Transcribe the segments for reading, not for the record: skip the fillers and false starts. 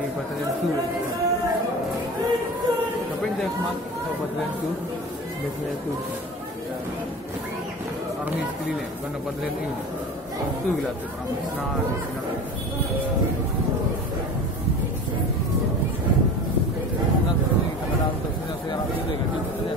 di Battalion 2. Tapi dia semak ke Battalion 2, biasanya itu army sekeliling, bukan Battalion ini. Itu gila tu, army senar di sini. Nanti kita dah untuk sini sekarang itu kan, kita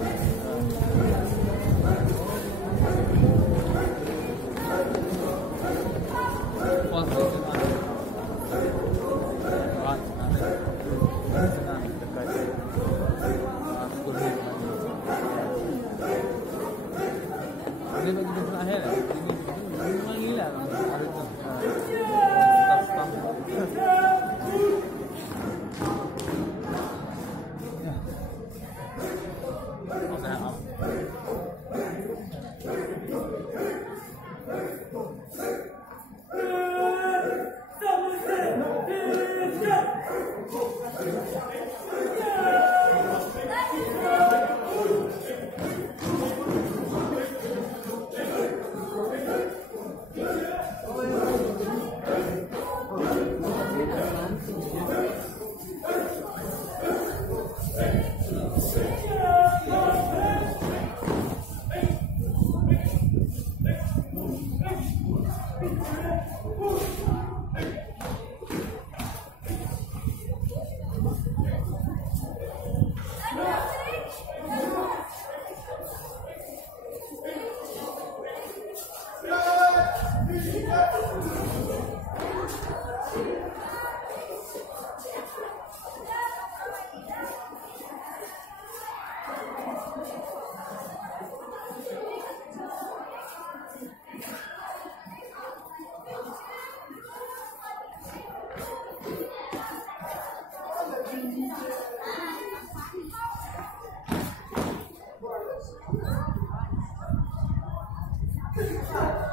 Good.